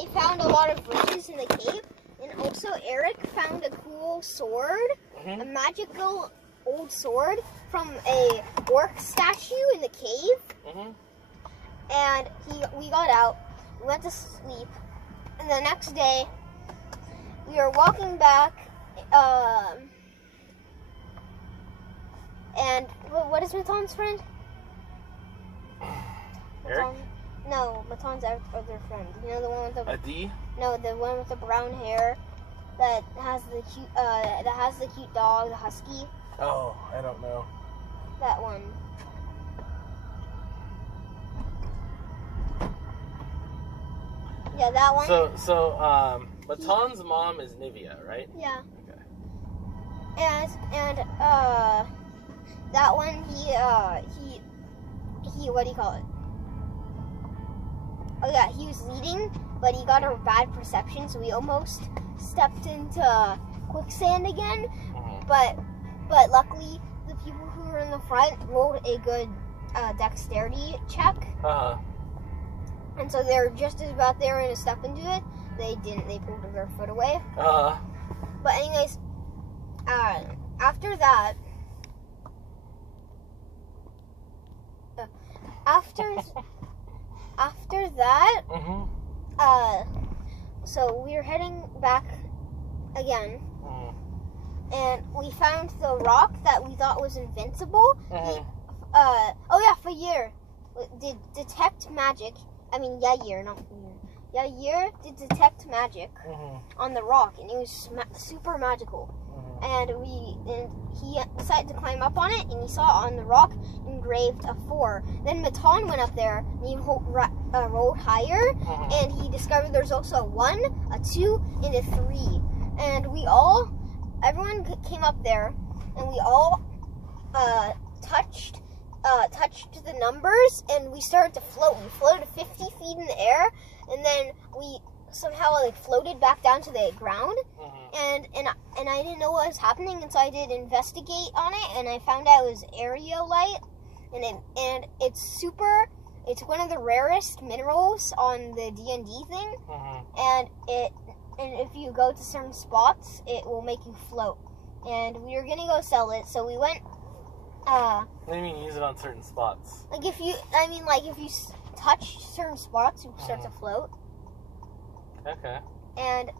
they found a lot of riches in the cave, and also Eric found a cool sword, a magical old sword from a orc statue in the cave. And we got out, we went to sleep, and the next day we were walking back. And what is Maton's friend? Eric? No, Maton's other friend. You know the one with the Adi? No, the one with the brown hair that has the cute dog, the husky. Oh, I don't know. That one. Yeah, that one. So Maton's mom is Nivea, right? Yeah. Okay. And that one he what do you call it? Oh yeah, he was leading, but he got a bad perception, so we almost stepped into quicksand again. But luckily, the people who were in the front rolled a good dexterity check. And so they're just as about there to step into it. They didn't. They pulled their foot away. But anyways, after that, so we were heading back again, and we found the rock that we thought was invincible. Oh yeah, Fayir did detect magic. I mean, Yair, not Fayir. Yair did detect magic on the rock, and it was super magical. And he decided to climb up on it, and he saw on the rock engraved a 4. Then Maton went up there, and he rolled higher, and he discovered there's also a 1, a 2, and a 3. And everyone came up there, and we all touched the numbers, and we started to float. We floated 50 feet in the air, and then we somehow floated back down to the ground. And I didn't know what was happening, and so I did investigate on it, and I found out it was aerolite, and it's one of the rarest minerals on the D&D thing, and if you go to certain spots, it will make you float. And we were gonna go sell it, so we went. What do you mean use it on certain spots? If you touch certain spots, you start to float. Okay. And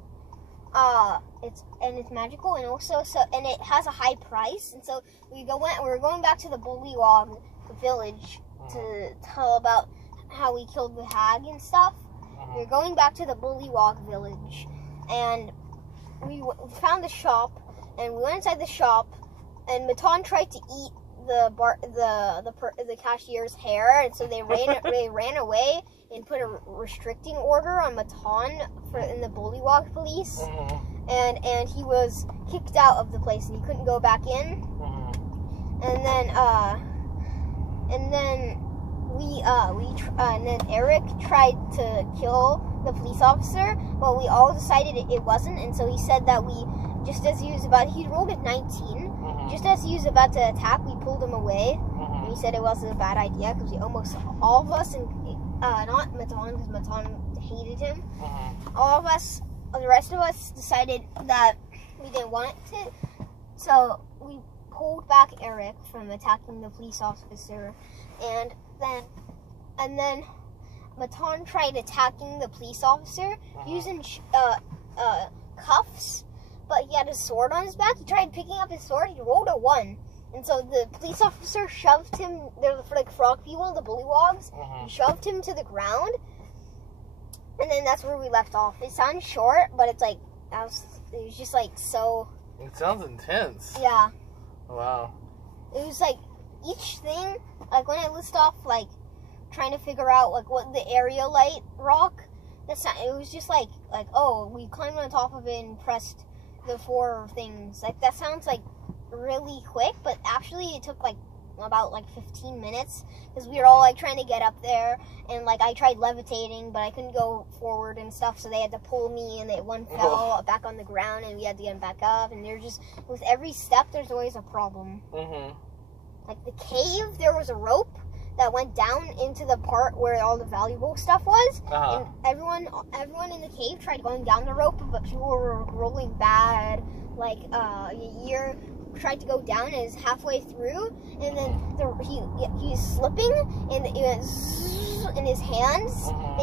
it's magical, and also and it has a high price, and so we were going back to the Bullywog village to tell about how we killed the hag and stuff. We were going back to the Bullywog village, and we found the shop, and we went inside the shop, and Maton tried to eat the cashier's hair, and so they ran away and put a restricting order on Maton in the Bullywog police, and he was kicked out of the place, and he couldn't go back in. And then Eric tried to kill the police officer, but we all decided it wasn't, and so he said that he rolled a 19. Just as he was about to attack, we pulled him away. And he said it wasn't a bad idea, because all of us, and not Maton, because Maton hated him. All of us, the rest of us, decided that we didn't want it. So we pulled back Eric from attacking the police officer, and then Maton tried attacking the police officer using cuffs. But he had his sword on his back. He tried picking up his sword. He rolled a 1. And so the police officer shoved him, they're like frog people, the bullywogs. He shoved him to the ground. And then that's where we left off. It sounds short, but it's it was just so... It sounds intense. Yeah. Wow. It was each thing, when I list off, trying to figure out, what the aerolite rock, it was just oh, we climbed on top of it and pressed the 4 things. That sounds really quick, but actually it took about 15 minutes, because we were all trying to get up there, and I tried levitating, but I couldn't go forward and stuff, so they had to pull me, and one fell back on the ground, and we had to get him back up, and with every step there's always a problem. The cave, there was a rope that went down into the part where all the valuable stuff was. Uh-huh. And everyone in the cave tried going down the rope, but people were rolling bad. Like Year tried to go down and is halfway through, and then he's slipping, and it went in his hands. Uh-huh.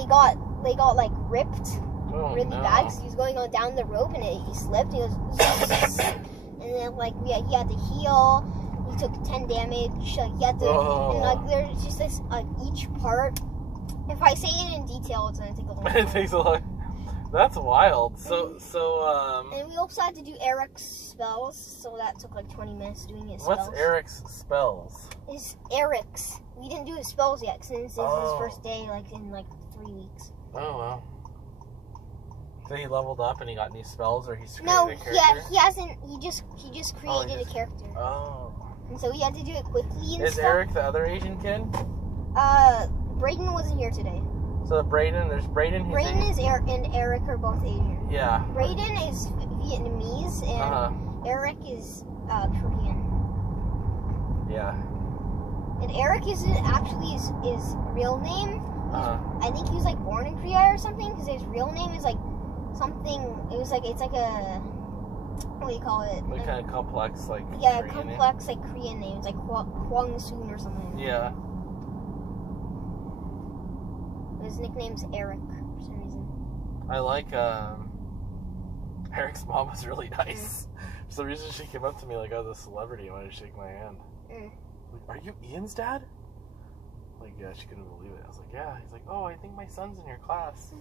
They got like ripped really no. bad because he was going on down the rope, and he slipped. He goes, and then like he had to heal. He took 10 damage. He had to, and like there's just this each part. If I say it in detail, it's gonna take a long time. It takes a long. That's wild. So and we also had to do Eric's spells, so that took like 20 minutes doing his spells. What's Eric's spells? His Eric's. We didn't do his spells yet since it's his first day, like in like 3 weeks. Oh wow. So he leveled up and he got new spells, or he's created No, a character? yeah, he hasn't. He just created a character. Oh. And so we had to do it quickly and Is stuff. Eric the other Asian kid? Braden wasn't here today. So there's Braden. Braden and Eric are both Asian. Yeah. Braden is Vietnamese and Eric is Korean. Yeah. And Eric isn't actually his real name. I think he was like born in Korea or something, because his real name is like something. It's like a, what do you call it? Like kind of complex, like Korean complex, name. Like Korean name. It's like Hwang Soon or something. Yeah. His nickname's Eric for some reason. I like Eric's mom was really nice. For some reason she came up to me like I was a celebrity and wanted to shake my hand. Like, are you Ian's dad? Like, yeah, she couldn't believe it. I was like, yeah. He's like, oh, I think my son's in your class.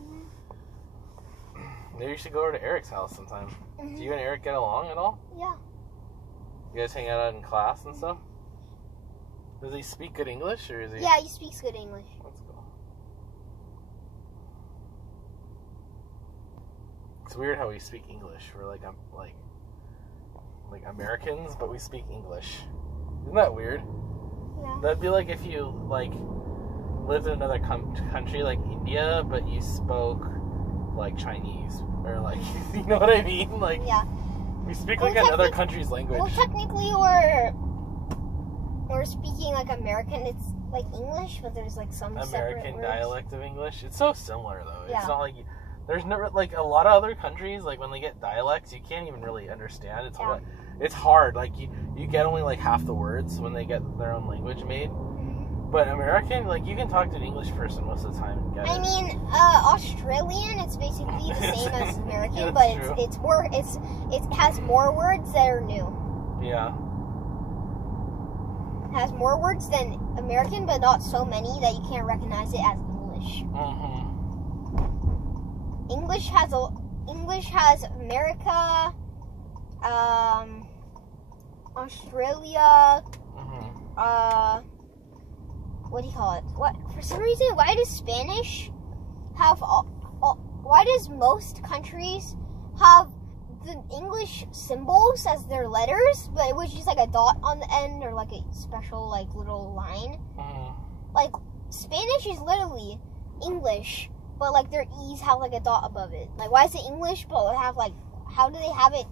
Maybe you should go over to Eric's house sometime. Do you and Eric get along at all? Yeah. You guys hang out in class and stuff? Does he speak good English, or is he? Yeah, he speaks good English. That's cool. It's weird how we speak English. We're like Americans, but we speak English. Isn't that weird? Yeah. That'd be like if you like lived in another country like India, but you spoke like Chinese, or like, you know what I mean? Like, yeah. We speak like another country's language. Well, technically we're speaking like American. It's like English, but there's like some American dialect of English. It's so similar though. Yeah. It's not like there's never like a lot of other countries. Like when they get dialects, you can't even really understand. It's hard. Like you get only like half the words when they get their own language made. But American, like, you can talk to an English person most of the time and get it. I mean, Australian, it's basically the same as American, yeah, but true. it has more words that are new. Yeah. It has more words than American, but not so many that you can't recognize it as English. English has America, Australia, what do you call it? What, for some reason, why does Spanish have why does most countries have the English symbols as their letters, but it was just like a dot on the end, or like a special like little line? Like, Spanish is literally English, but like their E's have like a dot above it. Like, why is it English but have like, how do they have it?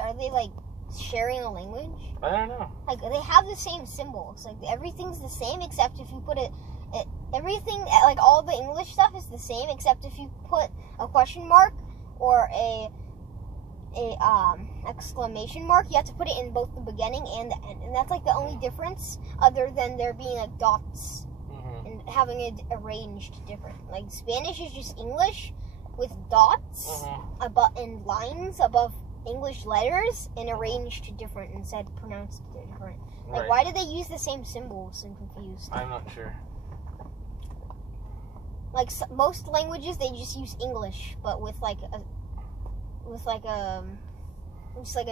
Are they like sharing a language? I don't know. Like, they have the same symbols. Like, everything's the same except if you put everything, like all the English stuff is the same except if you put a question mark or a exclamation mark. You have to put it in both the beginning and the end, and that's like the only difference, other than there being like dots and having it arranged different. Like, Spanish is just English with dots and lines above English letters and arranged different instead pronounced different. Like, Right. why do they use the same symbols? I'm confused. I'm not sure. Like, most languages, they just use English, but with like just like a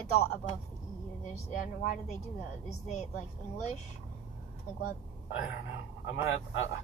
dot above the E. And why do they do that? Is they like English? Like, what? I don't know. I'm gonna have